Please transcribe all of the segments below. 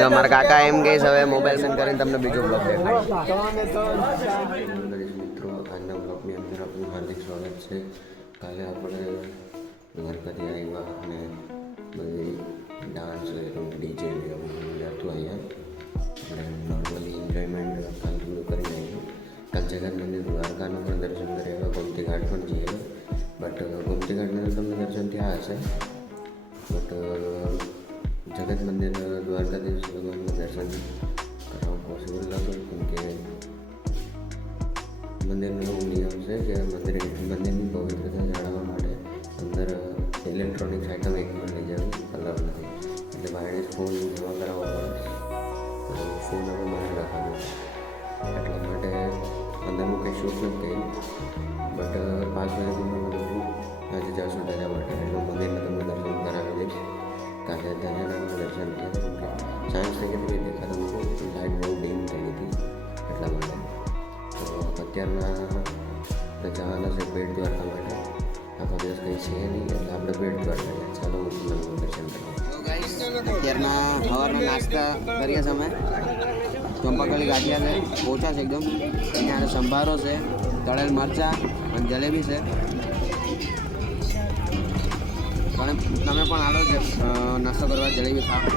જો મારા કાકા એમ કહે હવે મોબાઈલ બંધ કરીને તમને બીજો બ્લોગ દેખાય. મિત્રો આજના બ્લોગની અંદર આપનું હાર્દિક સ્વાગત છે. કાલે આપણે દ્વારકાથી આવ્યા અને બધી ડાન્સ ડીજે હતું અહીંયા. આપણે નોર્મલી એન્જોયમેન્ટ કાલ પૂરું કરી નાખ્યું. કાલ જગત મંદિર દ્વારકાનું પણ દર્શન કરી આવ્યા, ગોમતી ઘાટ પણ જઈએ. બટ ગોમતી ઘાટનું તમને દર્શન ત્યાં હશે, બટ જગત મંદિર દ્વારકાધીશ ભગવાનનું દર્શન કરવાનું પોસિબલ નહોતું, કેમ કે મંદિરનો એવું નિયમ છે કે મંદિરની પવિત્રતા જાળવવા માટે અંદર ઇલેક્ટ્રોનિક્સ આઇટમ એક પણ લઈ જવી અલાઉ નથી. એટલે બહારને ફોન જમા કરાવવો પડે, ફોન આપણે બહાર રાખવાનો. એટલા માટે અંદરનું કંઈ શૂટ નથી કર્યું. બટ 5 વાગે તમને બધું આજે જશું ધજા માટે, એટલે મંદિરના તમને દર્શન કરાવી દઈશ. કાલે ધજાના દર્શન થયા, કેમ કે ચાન્સ થઈ ગઈ હતી દેખાતા લોકો લાઇટ બહુ ડીમ થઈ હતી એટલા માટે. તો અત્યારના જવાના છે બેટ દ્વારકા માટે. આખો દિવસ કંઈ છે નહીં, એટલે આપણે બેટ દ્વારકા જાય. ચાલો દર્શન કરીએ. અત્યારના સવારના નાસ્તા કરીએ છીએ અમે. ચંપાકલી ગાંઠિયા છે, પોચા છે એકદમ. અહીંયા સંભારો છે, તળેલ મરચાં અને જલેબી છે. તમે પણ આવો નાસ્તો કરવા જલેબી ખાઓ.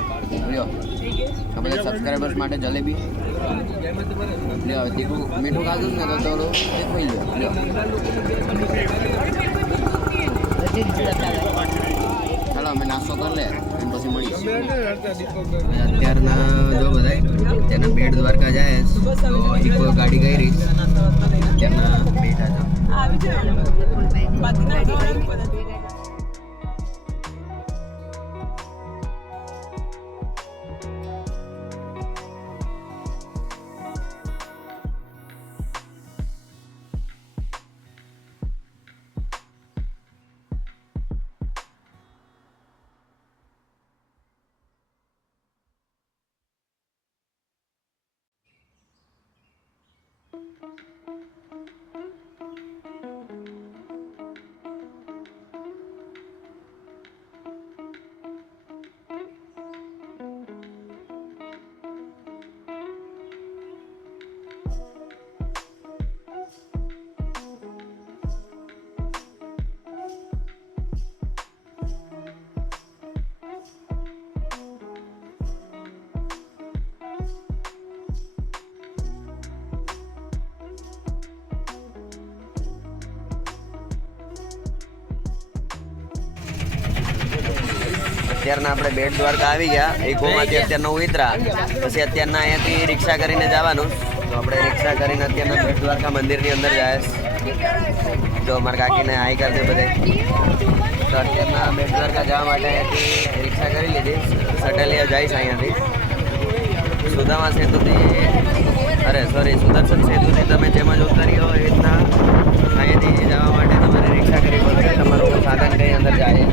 લ્યો આપણે સબસ્ક્રાઈબર્સ માટે જલેબી લ્યો. તીખું મીઠું ખાધું ને તો થોડું તીખું લ્યો. ચાલો અમે નાસ્તો કરી લે અને પછી મળીએ. અત્યારના જો બધા અત્યારના બેટ દ્વારકા જાય તો ઇકો ગાડી કરી અત્યારના બેઠા છો. અત્યારના આપણે બેટ દ્વારકા આવી ગયા. ઇકોમાંથી અત્યારનો ઉતરા, પછી અત્યારના અહીંયાથી રિક્ષા કરીને જવાનું. તો આપણે રિક્ષા કરીને અત્યારના બેટ દ્વારકા મંદિરની અંદર જાય. તો મારા કાકીને હાઈ કરજો બધે. તો અત્યારના બેટ દ્વારકા જવા માટે અહીંયાથી રિક્ષા કરી લીધી. સટલિયા જઈશ અહીંયાથી સુદામા સેતુથી, સુદર્શન સેતુથી તમે જેમ જ ઉતરી હો એ રીતના અહીંયાથી જવા માટે તમારે રિક્ષા કરવી પડશે. તમારું સાધન કંઈ અંદર જાય.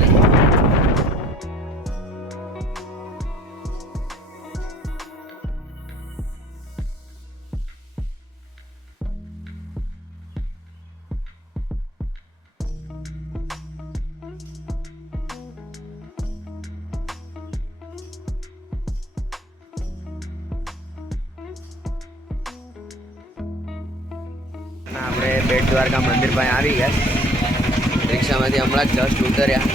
આપણે બેટ દ્વારકા મંદિર પાસે આવી ગયા. રિક્ષામાંથી હમણાં જ જસ્ટ ઉતર્યા.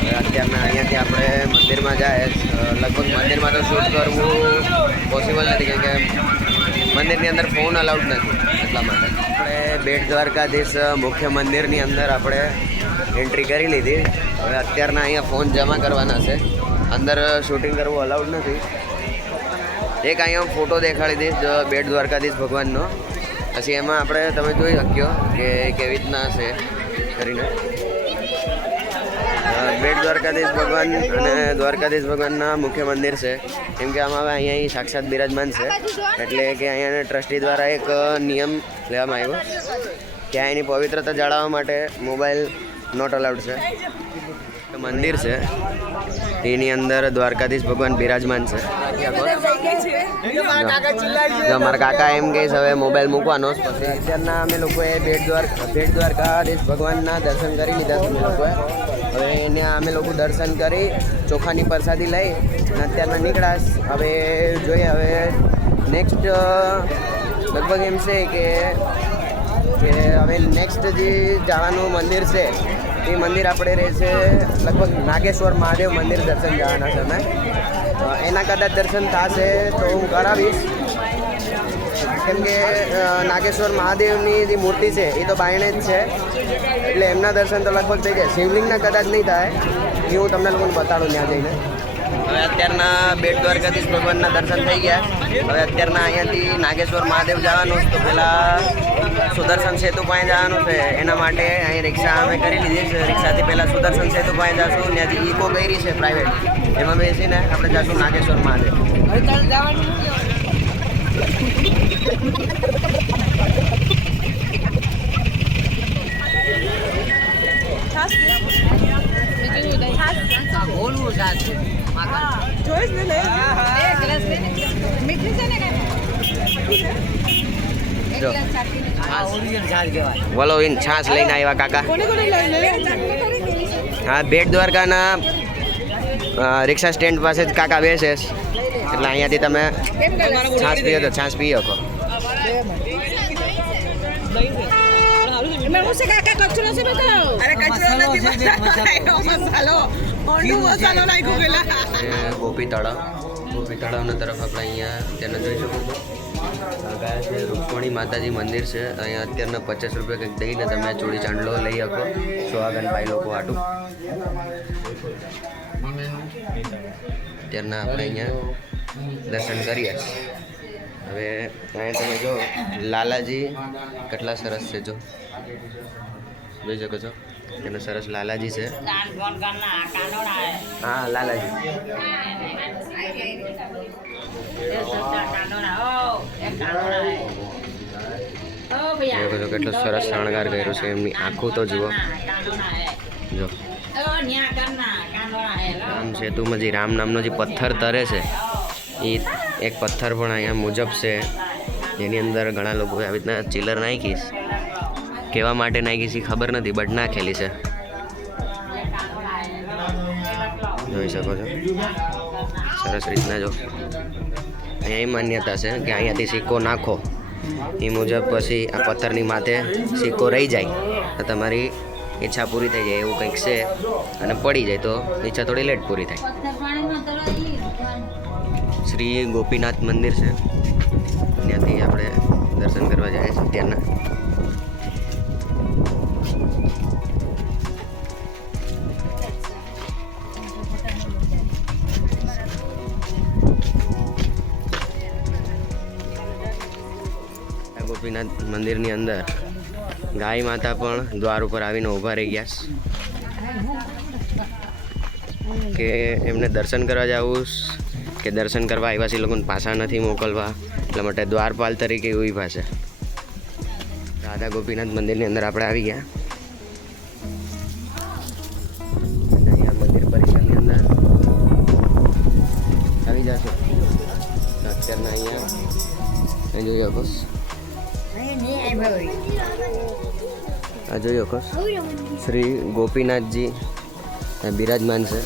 હવે અત્યારના અહીંયાથી આપણે મંદિરમાં જાય. લગભગ મંદિરમાં તો શૂટ કરવું પોસિબલ નથી, કેમ કે મંદિરની અંદર ફોન અલાઉડ નથી. એટલા માટે આપણે બેટ દ્વારકાધીશ મુખ્ય મંદિરની અંદર આપણે એન્ટ્રી કરી લીધી. હવે અત્યારના અહીંયા ફોન જમા કરવાના છે. અંદર શૂટિંગ કરવું અલાઉડ નથી. એક અહીંયા ફોટો દેખાડી દઈશ બેટ દ્વારકાધીશ ભગવાનનો. પછી એમાં આપણે તમે જોઈ શક્યો કે કેવી રીતના છે કરીને. બેટ દ્વારકાધીશ ભગવાન અને દ્વારકાધીશ ભગવાનના મુખ્ય મંદિર છે. કેમ કે આમાં હવે અહીંયા સાક્ષાત બિરાજમાન છે. એટલે કે અહીંયા ટ્રસ્ટી દ્વારા એક નિયમ લેવામાં આવ્યો કે અહીંની પવિત્રતા જાળવવા માટે મોબાઈલ નોટ અલાઉડ છે. મંદિર છે એની અંદર દ્વારકાધીશ ભગવાન બિરાજમાન છે. અમારા કાકા એમ કહે હવે મોબાઈલ મૂકવાનો. પછી અત્યારના અમે લોકોએ બેટ દ્વારકાધીશ ભગવાનના દર્શન કરી લીધા. અમે લોકોએ હવે ત્યાં અમે લોકો દર્શન કરી ચોખાની પ્રસાદી લઈ અને અત્યારના નીકળ્યા. હવે જોઈએ હવે નેક્સ્ટ લગભગ એમ છે કે હવે નેક્સ્ટ જે જવાનું મંદિર છે એ મંદિર આપણે રહેશે લગભગ નાગેશ્વર મહાદેવ મંદિર દર્શન જવાના છે અમે. એના કદાચ દર્શન થશે તો હું કરાવીશ, કેમ કે નાગેશ્વર મહાદેવની જે મૂર્તિ છે એ તો બાયણે જ છે એટલે એમના દર્શન તો લગભગ થઈ જાય. શિવલિંગના કદાચ નહીં થાય એ હું તમને લોકોને બતાડું ત્યાં જઈને. હવે અત્યારના બેટ દ્વારકાધીશ ભગવાનના દર્શન થઈ ગયા. હવે અત્યારના અહીંયાથી નાગેશ્વર મહાદેવ જવાનું તો પહેલાં સુદર્શન સેતુ પાસે જવાનું છે. એના માટે અહીં રિક્ષા અમે કરી લીધી છે. રિક્ષાથી પહેલાં સુદર્શન સેતુ પાસે જશું, ત્યાંથી ઇકો કરી છે પ્રાઇવેટ, એમાં બેસીને આપણે જશું નાગેશ્વર મહાદેવ. બોલો ઇન છાસ લઈને આવ્યા કાકા. હા, બેટ દ્વારકાના રિક્ષા સ્ટેન્ડ પાસે જ કાકા બેસે એટલે અહીંયાથી તમે છાસ પીઓ તો છાસ પી શકો. ગોપી તળાવના તરફ આપણે અહીંયા તેને જોઈ શકો છો. ગયા છે રૂકમણી માતાજી મંદિર છે. અહીંયા અત્યારના 50 રૂપિયા કંઈક દઈને તમે ચોરી ચાંદલો લઈ શકો સુહાગનભાઈ લોકો આટું. અત્યારના આપણે અહીંયા દર્શન કરીએ. હવે અહીંયા તમે જો લાલાજી કેટલા સરસ છે, જો જોઈ શકો છો એનો સરસ લાલાજી છે. હા લાલાજી કેટલો સરસ શણગાર કર્યો છે. એમની આંખો તો જુઓ, જો રામ સેતુમાં જે રામ નામનો જે પથ્થર તરે છે એ એક પથ્થર પણ અહીંયા મુજબ છે, જેની અંદર ઘણા લોકોએ આવી રીતના ચિલર નાખીશ. કેવા માટે નાખીશ એ ખબર નથી, બટ નાખેલી છે. જોઈ શકો છો સરસ રીતના. જો અહીંયા એ માન્યતા છે કે અહીંયાથી સિક્કો નાખો એ મુજબ પછી આ પથ્થરની માથે સિક્કો રહી જાય તો તમારી ઈચ્છા પૂરી થઈ જાય એવું કંઈક છે, અને પડી જાય તો ઈચ્છા થોડી લેટ પૂરી થાય. શ્રી ગોપીનાથ મંદિર છે, ત્યાંથી આપણે દર્શન કરવા જાય છે ત્યાંના. ગોપીનાથ મંદિરની અંદર ગાય માતા પણ દ્વાર ઉપર આવીને ઊભા રહી ગયા કે એમને દર્શન કરવા જવું કે દર્શન કરવા આવ્યા છે એ લોકોને પાછા નથી મોકલવા, એટલા માટે દ્વારપાલ તરીકે ઊભા છે. રાધા ગોપીનાથ મંદિરની અંદર આપણે આવી ગયા. અહીંયા મંદિર પરિસરની અંદર આવી જશે. અત્યારના અહીંયા જોઈ શકો, આ જોઈ શકો શ્રી ગોપીનાથજી બિરાજમાન છે.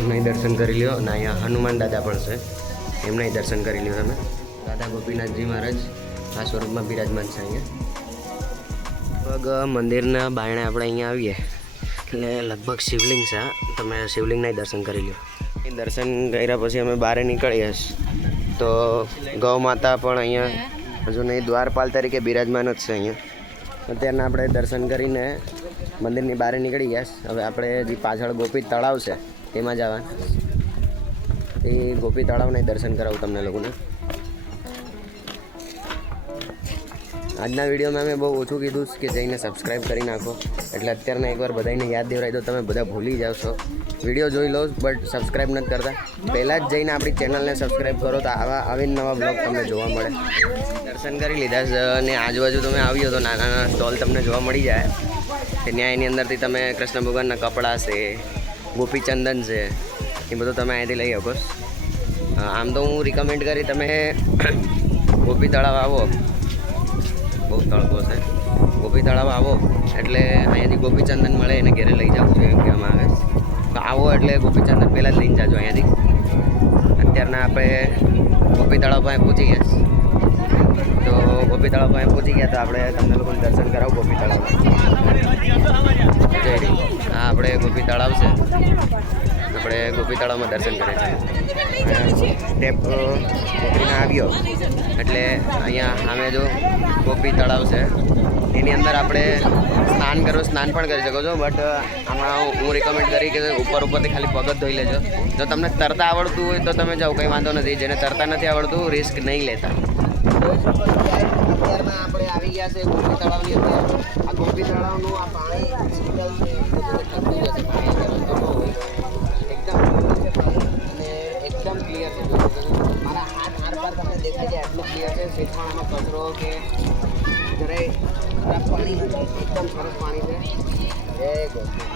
એમના દર્શન કરી લ્યો, અને અહીંયા હનુમાન દાદા પણ છે, એમના દર્શન કરી લ્યો તમે. રાધા ગોપીનાથજી મહારાજ આ સ્વરૂપમાં બિરાજમાન છે અહીંયા. લગભગ મંદિરના બાયણે આપણે અહીંયા આવીએ એટલે લગભગ શિવલિંગ છે, તમે શિવલિંગના દર્શન કરી લ્યો. દર્શન કર્યા પછી અમે બહાર નીકળીએ તો ગૌ માતા પણ અહીંયા હજુ નહીં દ્વારપાલ તરીકે બિરાજમાન જ છે અહીંયા. અત્યારના આપણે દર્શન કરીને મંદિરની બહાર નીકળી ગયા. હવે આપણે જે પાછળ ગોપી તળાવ છે તેમાં જવાના. એ ગોપી તળાવના દર્શન કરાવું તમને લોકોને. આજના વિડીયોમાં મેં બહુ ઓછું કીધું કે જઈને સબસ્ક્રાઈબ કરી નાખો, એટલે અત્યારના એકવાર બધાને યાદ દેવરાય તો તમે બધા ભૂલી જાવ છો. વિડીયો જોઈ લો બટ સબસ્ક્રાઈબ નથી કરતા. પહેલાં જ જઈને આપણી ચેનલને સબસ્ક્રાઈબ કરો તો આવી નવા બ્લોગ તમને જોવા મળે. દર્શન કરી લીધા છે અને આજુબાજુ તમે આવ્યો તો નાના નાના સ્ટોલ તમને જોવા મળી જાય. ત્યાં એની અંદરથી તમે કૃષ્ણ ભગવાનના કપડાં છે, ગોપીચંદન છે, એ બધું તમે અહીંયાથી લઈ શકો. આમ તો હું રિકમેન્ડ કરી તમે ગોપી તળાવ આવો, બહુ તળકો છે. ગોપી તળાવ આવો એટલે અહીંયાથી ગોપીચંદન મળે એને ઘરે લઈ જવું જોઈએ એમ કહેવામાં આવે તો આવો એટલે ગોપીચંદન પહેલાં જ લઈને જાજો અહીંયાથી અત્યારના આપણે ગોપી તળાવ પાસે પહોંચી ગયા તો ગોપી તળાવ પાસે પહોંચી ગયા તો આપણે તમને લોકોને દર્શન કરાવું ગોપી તળાવના જય રી આ આપણે ગોપી તળાવ છે આપણે ગોપી તળાવમાં દર્શન કરીએ છીએ સ્ટેપ ઉતરીને આવ્યો એટલે અહીંયા સામે જો ગોપી તળાવ છે એની અંદર આપણે સ્નાન પણ કરી શકો છો બટ આમાં હું રિકમેન્ડ કરી કે ઉપરથી ખાલી પગ જ ધોઈ લેજો જો તમને તરતા આવડતું હોય તો તમે જાઓ કંઈ વાંધો નથી જેને તરતા નથી આવડતું રિસ્ક નહીં લેતા અત્યારમાં આપણે આવી ગયા છે ગોપી તળાવની અંદર આ ગોપી તળાવનું આ પાણી શીતળ છે એકદમ ક્લિયર છે મારા હાથ આરપાર તમને દેખાય છે એટલું ક્લિયર છે શેષમાં આમાં કચરો કે જરાય ખરાબ પાણી નથી એકદમ સરસ પાણી છે જય ગોપી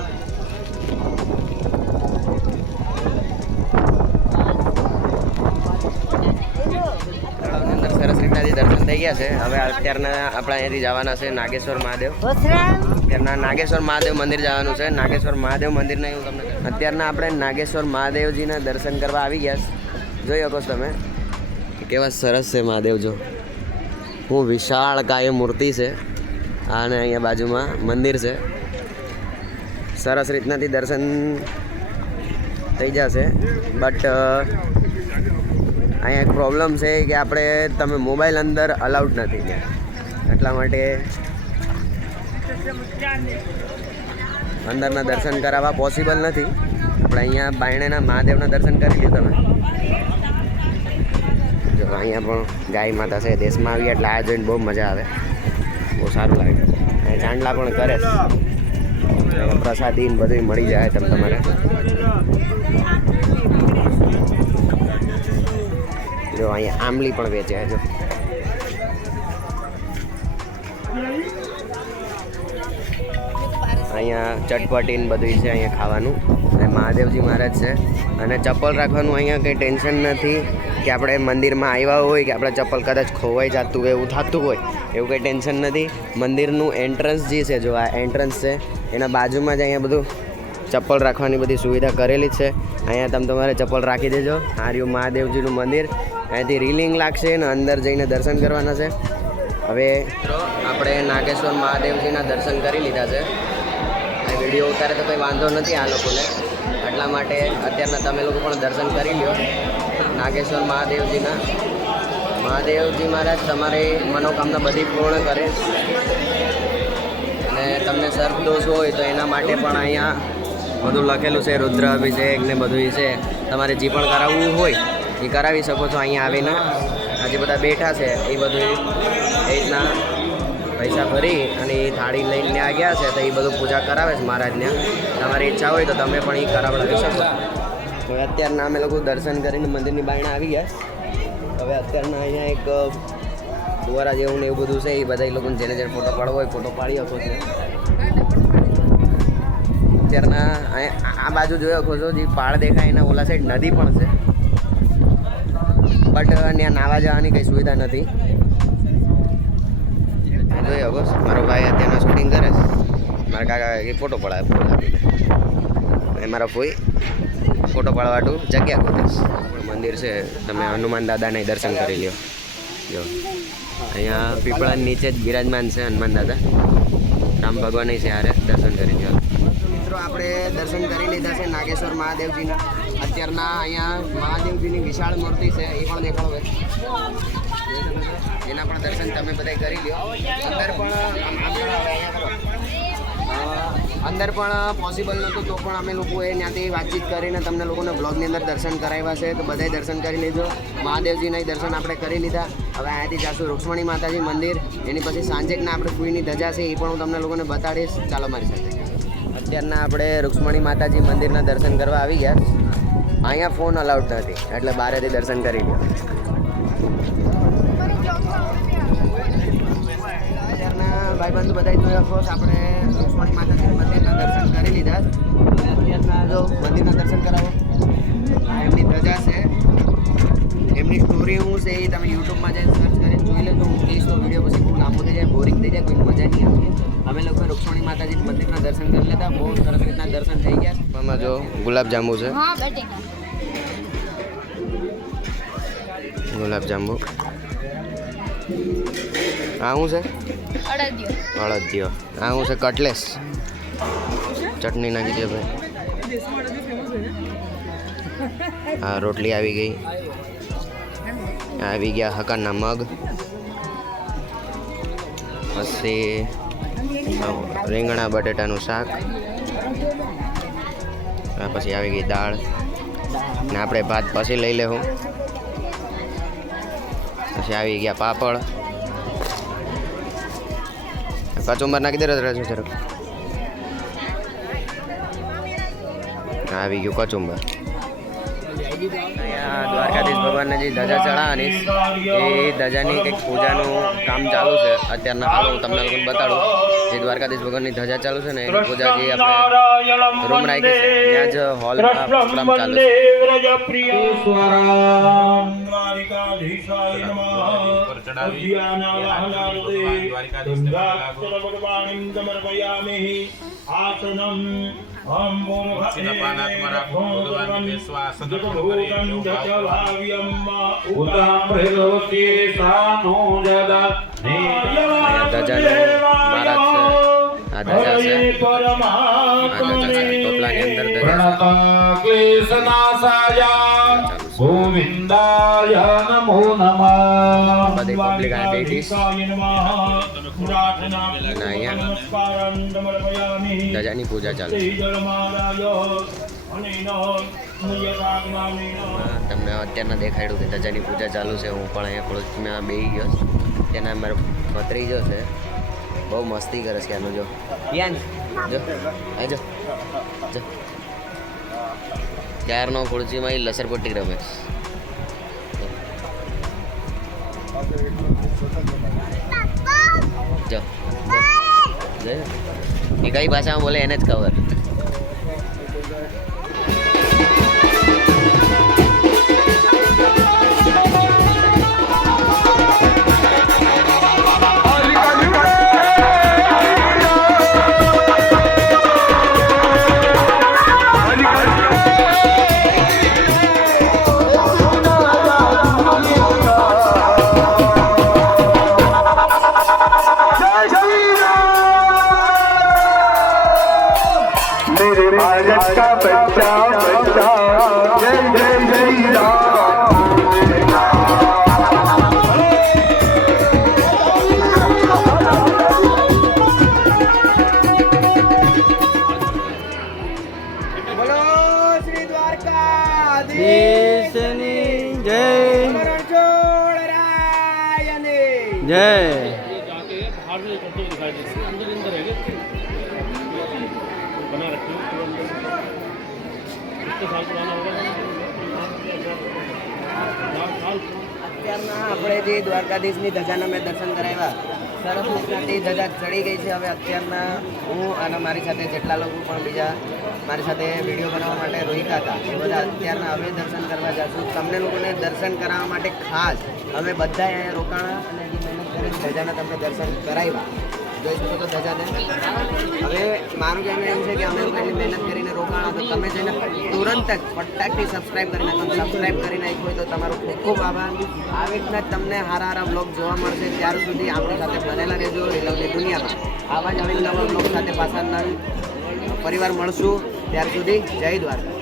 તળાવની અંદર સરસ રીતનાથી દર્શન થઈ ગયા છે હવે અત્યારના આપણે અહીંયાથી જવાના છે નાગેશ્વર મહાદેવ અત્યારના નાગેશ્વર મહાદેવ મંદિર જવાનું છે નાગેશ્વર મહાદેવ મંદિરના હું તમને અત્યારના આપણે નાગેશ્વર મહાદેવજીના દર્શન કરવા આવી ગયા જોઈ શકો છો તમે કેવા સરસ છે મહાદેવ જો હું વિશાળ કાય મૂર્તિ છે અને અહીંયા બાજુમાં મંદિર છે સરસ રીતનાથી દર્શન થઈ જશે બટ અહીંયા એક પ્રોબ્લેમ છે કે આપણે તમે મોબાઈલ અંદર અલાઉડ નથી એટલા માટે અંદરના દર્શન કરાવવા પોસિબલ નથી આપણે અહીંયા બાયણેના મહાદેવના દર્શન કરી લીધું તમે જો અહીંયા પણ ગાય માતા છે દેશમાં આવી એટલે આ જોઈને બહુ મજા આવે બહુ સારું લાગે અહીંયા ચાંદલા પણ કરે પ્રસાદી બધું મળી જાય તમારે જો અહીંયા આંબલી પણ વેચાય જો અહીંયા ચટપટી ને બધું છે અહીંયા ખાવાનું અને મહાદેવજી મહારાજ છે અને ચપ્પલ રાખવાનું અહીંયા કંઈ ટેન્શન નથી કે આપણે મંદિરમાં આવ્યા હોય કે આપણે ચપ્પલ કદાચ ખોવાઈ જતું હોય એવું થતું હોય એવું કંઈ ટેન્શન નથી મંદિરનું એન્ટ્રન્સ જે છે જો આ એન્ટ્રન્સ છે એના બાજુમાં જ અહીંયા બધું ચપ્પલ રાખવાની બધી સુવિધા કરેલી જ છે અહીંયા તમે તમારે ચપ્પલ રાખી દેજો આ રહ્યું મહાદેવજીનું મંદિર અહીંયાથી રીલિંગ લાગશે ને અંદર જઈને દર્શન કરવાના છે હવે આપણે નાગેશ્વર મહાદેવજીના દર્શન કરી લીધા છે આ વિડીયો ઉતારે તો કંઈ વાંધો નથી આ લોકોને એટલા માટે અત્યારના તમે લોકો પણ દર્શન કરી લ્યો નાગેશ્વર મહાદેવજીના મહાદેવજી મહારાજ તમારી મનોકામના બધી પૂર્ણ કરે અને તમને સર્પ દોષ હોય તો એના માટે પણ અહીંયા બધું લખેલું છે રુદ્ર અભિષેક ને બધું છે તમારે જે પણ કરાવવું હોય એ કરાવી શકો છો અહીંયા આવીને આજે બધા બેઠા છે એ બધું એ રીતના પૈસા ભરી અને એ થાળી લઈને આ ગયા છે તો એ બધું પૂજા કરાવે છે મહારાજને તમારી ઈચ્છા હોય તો તમે પણ એ કરાવડાવી શકો તો અત્યારના અમે લોકો દર્શન કરીને મંદિરની બાયણે આવી ગયા હવે અત્યારના અહીંયા એક ફુવારા જેવું ને એવું બધું છે એ બધા એ લોકોને જેને જેને ફોટો પાડવો હોય ફોટો પાડી શકો છો અત્યારના આ બાજુ જોઈ શકો છો જે પાળ દેખાય એના ઓલા સાઈડ નદી પણ છે બટ ત્યાં નાવા જવાની કંઈ સુવિધા નથી જોઈ શકો મારો ભાઈ અત્યારના શૂટિંગ કરે છે મારા કાકા એ ફોટો પડાવે ફોટો અને મારા ફોઈ ફોટો પાડવાટું જગ્યા ખોટે મંદિર છે તમે હનુમાન દાદાને દર્શન કરી લ્યો જો અહીંયા પીપળાની નીચે જ બિરાજમાન છે હનુમાન દાદા રામ ભગવાન છે હારે દર્શન કરી લ્યો મિત્રો આપણે દર્શન કરી લીધા છે નાગેશ્વર મહાદેવજીના અત્યારના અહીંયા મહાદેવજીની વિશાળ મૂર્તિ છે એ પણ દેખાડો એના પણ દર્શન તમે બધા કરી લ્યો અંદર પણ પોસિબલ નહોતું તો પણ અમે લોકોએ ત્યાંથી વાતચીત કરીને તમને લોકોને બ્લોગની અંદર દર્શન કરાવ્યા છે તો બધાય દર્શન કરી લીધો મહાદેવજીના દર્શન આપણે કરી લીધા હવે અહીંયાથી જાશું રૂક્ષ્મણી માતાજી મંદિર એની પછી સાંજેકના આપણે ફૂઈની ધજા છે એ પણ હું તમને લોકોને બતાડીશ ચાલો મારી સાથે અત્યારના આપણે રૂક્ષ્મણી માતાજી મંદિરના દર્શન કરવા આવી ગયા અહીંયા ફોન અલાઉડ નથી એટલે બહારેથી દર્શન કરી લો ભાઈબંધુ બધા જોઈ શકો આપણે રૂક્ષ્મણી માતાજી મંદિરના દર્શન કરી લીધા અત્યારના જો મંદિરના દર્શન કરાવો એમની ધજા છે એમની સ્ટોરી શું છે એ તમે યુટ્યુબમાં જઈને સર્ચ કરીને જોઈ લે તો હું કહીશ તો વિડીયો પછી ખૂબ લાંબો થઈ જાય બોરિંગ થઈ જાય કોઈ મજા નહીં આવે ગુલાબજાંબુ છે, હા બટેકા ગુલાબજાંબુ. આ શું છે? અડદિયો અડદિયો. આ શું છે? કટલેસ. ચટણી નાખી દે ભાઈ. હા રોટલી આવી ગઈ. આવી ગયા હકાના મગ. પછી રીંગણા બટેટાનું શાક. પછી આવી ગઈ દાળ ને આપણે ભાત પછી લઈ લેવું. પછી આવી ગયા પાપડ. કચુંબર નાખી દે રાજુ જરાક. આવી ગયું કચુંબર. અહીંયા દ્વારકાધીશ ભગવાનને જે ધજા ચડાવવાની એ ધજાની કંઈક પૂજાનું કામ ચાલુ છે અત્યારના. હાલ હું તમને લોકોને બતાડું. જે દ્વારકાધીશ ભગવાનની ધજા ચાલુ છે ને એની પૂજા જે આપણે રૂમ રાખી છે ત્યાં જ હોલમાં પ્રોગ્રામ ચાલુ છે. ગોવિંદાય નમો નમઃ. બધી પબ્લિક આ બેઠી અને અહીંયા ધજાની પૂજા ચાલુ છે. તમને અત્યારના દેખાડ્યું કે ધજાની પૂજા ચાલુ છે. હું પણ અહીંયા ખોળમાં બેસી ગયો. તેના મારો ભત્રીજો છે, બહુ મસ્તી કરે છે આનો. જો યાન જો આજો જો ત્યારનો ખુરશીમાં એ લસરપટ્ટી રમે છે. જો એ કઈ ભાષામાં બોલે એને જ ખબર. અત્યારના આપણે જે દ્વારકાધીશની ધજાના મેં દર્શન કરાવ્યા. સરસ રીતના ધજા ચડી ગઈ છે. હવે અત્યારના હું અને મારી સાથે જેટલા લોકો પણ બીજા મારી સાથે વિડીયો બનાવવા માટે રોક્યા હતા એ બધા અત્યારના હવે દર્શન કરવા જશું. તમને લોકોને દર્શન કરાવવા માટે ખાસ અમે બધા અહીંયા રોકાણા અને જે મહેનત કરી ધજાના તમને દર્શન કરાવ્યા. જોઈ શકો તો ધજા દે. હવે મારું કહેવું એમ છે કે અમે લોકો એટલી મહેનત કરીને રોકાણા તો તમે જઈને તુરંત જ ફટાકથી સબસ્ક્રાઈબ કરી નાખો. સબસ્ક્રાઈબ કરી નાખ્યું હોય તો તમારો ખૂબ ખૂબ આભાર. આવી રીતના તમને સારા બ્લોગ જોવા મળશે. ત્યાર સુધી આપણી સાથે બનેલા રહેજો રીલવની દુનિયામાં. આવા જ નવા બ્લોગ સાથે પાછા પરિવાર મળશું. ત્યાર સુધી જય દ્વારકા.